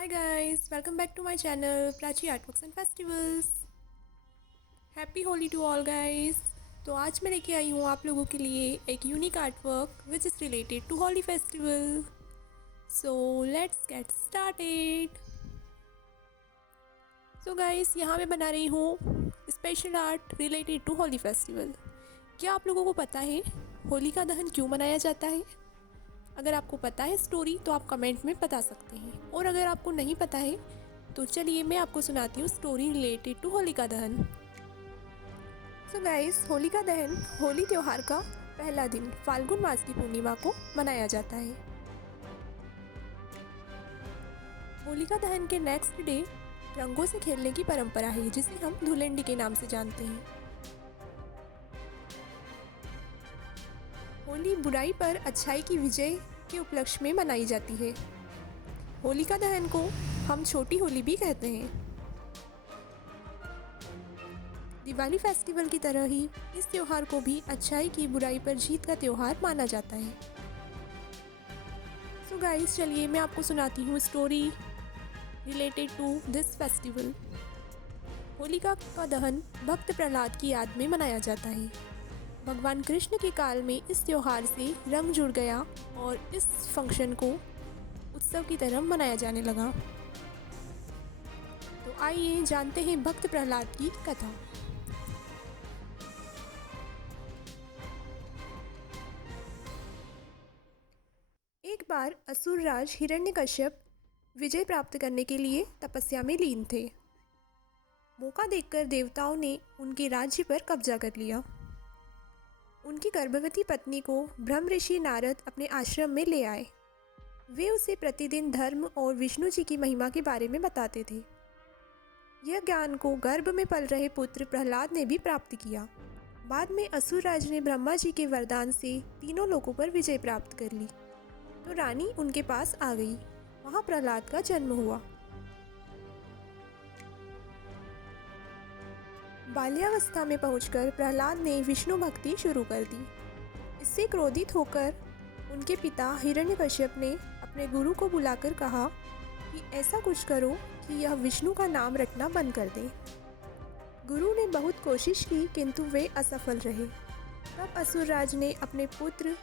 Hi guys, welcome back to my channel Prachi artworks and festivals. Happy Holi to all guys. तो आज मैं लेके आई हूँ आप लोगों के लिए एक unique artwork which is related to Holi festival. So let's get started. So guys, यहाँ मैं बना रही हूँ special art related to Holi festival. क्या आप लोगों को पता है होली का दहन क्यों मनाया जाता है? अगर आपको पता है स्टोरी तो आप कमेंट में बता सकते हैं, और अगर आपको नहीं पता है तो चलिए मैं आपको सुनाती हूँ स्टोरी रिलेटेड टू होलिका दहन। सो गाइस, होलिका दहन होली त्यौहार का पहला दिन फाल्गुन मास की पूर्णिमा को मनाया जाता है। होलिका दहन के नेक्स्ट डे रंगों से खेलने की परंपरा है जिसे हम धुलेंडी के नाम से जानते हैं। होली बुराई पर अच्छाई की विजय के उपलक्ष्य में मनाई जाती है। होलिका दहन को हम छोटी होली भी कहते हैं। दिवाली फेस्टिवल की तरह ही इस त्योहार को भी अच्छाई की बुराई पर जीत का त्योहार माना जाता है। सो गाइस, चलिए मैं आपको सुनाती हूँ story related to this festival. Holika का दहन भक्त प्रहलाद की याद में मनाया जाता है। भगवान कृष्ण के काल में इस त्योहार से रंग जुड़ गया और इस फंक्शन को उत्सव की तरह मनाया जाने लगा। तो आइए जानते हैं भक्त प्रहलाद की कथा। एक बार असुरराज हिरण्यकश्यप विजय प्राप्त करने के लिए तपस्या में लीन थे। मौका देखकर देवताओं ने उनके राज्य पर कब्जा कर लिया। उनकी गर्भवती पत्नी को ब्रह्म ऋषि नारद अपने आश्रम में ले आए। वे उसे प्रतिदिन धर्म और विष्णु जी की महिमा के बारे में बताते थे। यह ज्ञान को गर्भ में पल रहे पुत्र प्रहलाद ने भी प्राप्त किया। बाद में असुरराज ने ब्रह्मा जी के वरदान से तीनों लोकों पर विजय प्राप्त कर ली, तो रानी उनके पास आ गई। वहाँ प्रहलाद का जन्म हुआ। बाल्यावस्था में पहुंचकर प्रहलाद ने विष्णु भक्ति शुरू कर दी। इससे क्रोधित होकर उनके पिता हिरण्यकश्यप ने अपने गुरु को बुलाकर कहा कि ऐसा कुछ करो कि यह विष्णु का नाम रटना बंद कर दे। गुरु ने बहुत कोशिश की किंतु वे असफल रहे। तब असुरराज ने अपने पुत्र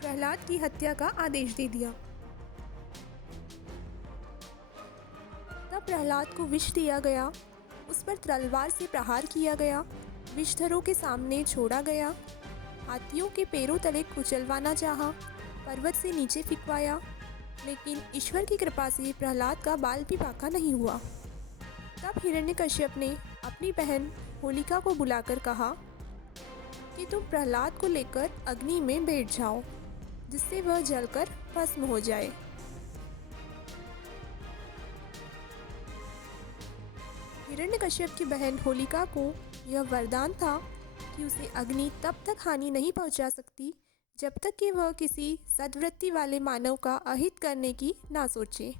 प्रहलाद की हत्या का आदेश दे दिया। तब प्रहलाद को विष दिया गया, उस पर तलवार से प्रहार किया गया, विषधरों के सामने छोड़ा गया, हाथियों के पैरों तले कुचलवाना चाहा, पर्वत से नीचे फिकवाया, लेकिन ईश्वर की कृपा से प्रहलाद का बाल भी पाका नहीं हुआ। तब हिरण्यकश्यप ने अपनी बहन होलिका को बुलाकर कहा कि तुम प्रहलाद को लेकर अग्नि में बैठ जाओ, जिससे वह जलकर भस्म हो जाए। हिरण्यकश्यप की बहन होलिका को यह वरदान था कि उसे अग्नि तब तक हानि नहीं पहुंचा सकती जब तक कि वह किसी सद्वृत्ति वाले मानव का अहित करने की ना सोचे।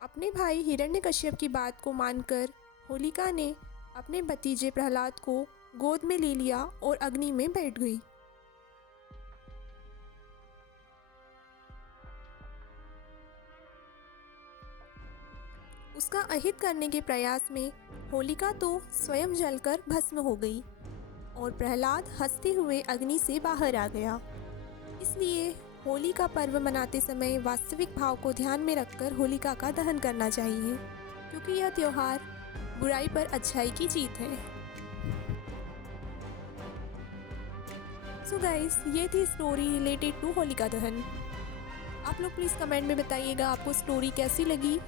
अपने भाई हिरण्यकश्यप की बात को मानकर होलिका ने अपने भतीजे प्रहलाद को गोद में ले लिया और अग्नि में बैठ गई। उसका अहित करने के प्रयास में होलिका तो स्वयं जलकर भस्म हो गई और प्रहलाद हंसते हुए अग्नि से बाहर आ गया। इसलिए होली का पर्व मनाते समय वास्तविक भाव को ध्यान में रखकर होलिका का दहन करना चाहिए, क्योंकि यह त्योहार बुराई पर अच्छाई की जीत है। सो गाइस, ये थी स्टोरी रिलेटेड टू होलिका दहन। आप लोग प्लीज़ कमेंट में बताइएगा आपको स्टोरी कैसी लगी।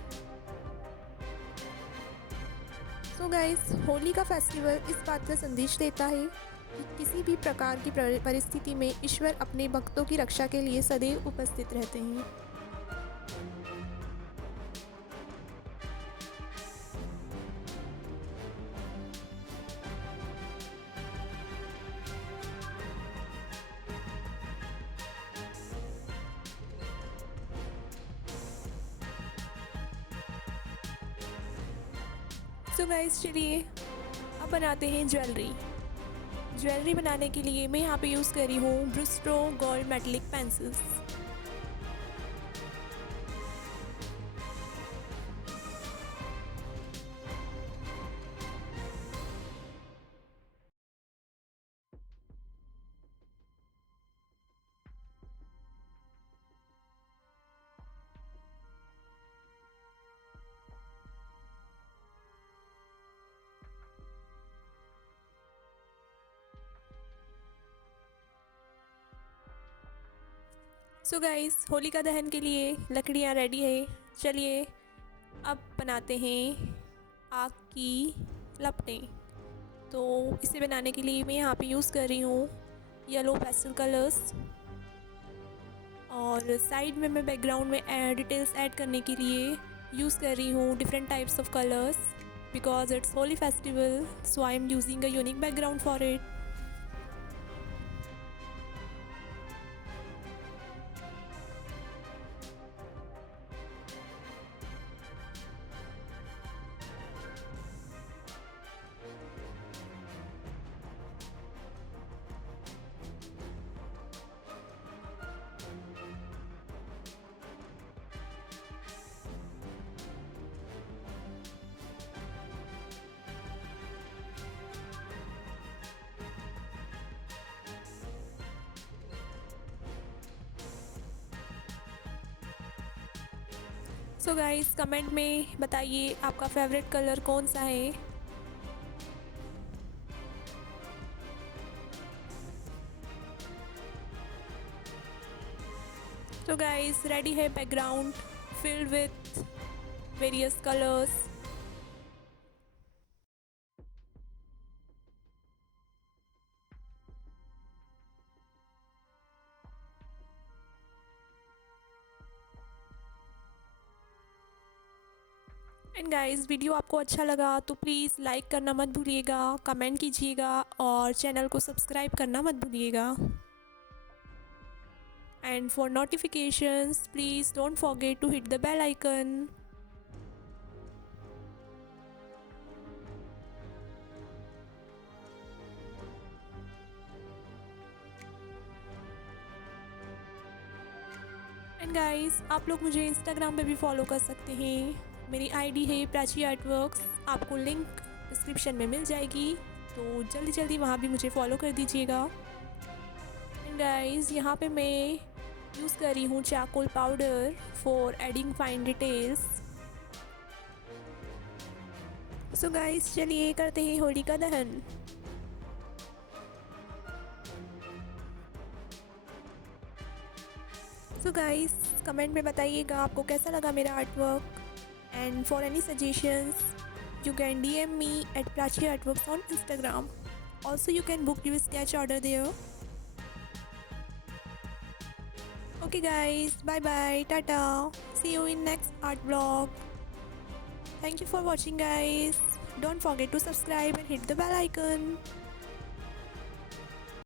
सो गाइस, होली का फेस्टिवल इस बात का संदेश देता है कि किसी भी प्रकार की परिस्थिति में ईश्वर अपने भक्तों की रक्षा के लिए सदैव उपस्थित रहते हैं। सो गाइस, चलिए अब बनाते हैं ज्वेलरी। ज्वेलरी बनाने के लिए मैं यहाँ पे यूज़ कर रही हूँ ब्रूस्टो gold metallic pencils. So guys, Holika दहन के लिए लकड़ियाँ रेडी है। चलिए अब बनाते हैं आग की लपटें। तो इसे बनाने के लिए मैं यहाँ पे यूज़ कर रही हूँ येलो पेस्टल कलर्स, और साइड में मैं बैकग्राउंड में डिटेल्स ऐड करने के लिए यूज़ कर रही हूँ different types of colours because it's Holi festival, so I am using a unique background for it. So guys, comment में बताइए आपका फेवरेट कलर कौन सा है। तो गाइस, रेडी है background filled with various colours. And guys, video आपको अच्छा लगा तो प्लीज़ लाइक करना मत भूलिएगा, कमेंट कीजिएगा और चैनल को सब्सक्राइब करना मत भूलिएगा। And for notifications please don't forget to hit the bell icon. And guys, आप लोग मुझे इंस्टाग्राम पे भी फॉलो कर सकते हैं। मेरी आईडी है प्राची आर्टवर्क्स, आपको लिंक डिस्क्रिप्शन में मिल जाएगी, तो जल्दी जल्दी वहाँ भी मुझे फॉलो कर दीजिएगा। एंड गाइस, यहाँ पे मैं यूज़ कर रही हूँ charcoal powder for adding fine details. So guys, चलिए करते हैं होलिका दहन। सो गाइस, कमेंट में बताइएगा आपको कैसा लगा मेरा art work. And for any suggestions, you can DM me at Prachi Artworks on Instagram. Also, you can book your sketch order there. Okay guys, bye bye, tata. See you in next art vlog. Thank you for watching guys. Don't forget to subscribe and hit the bell icon.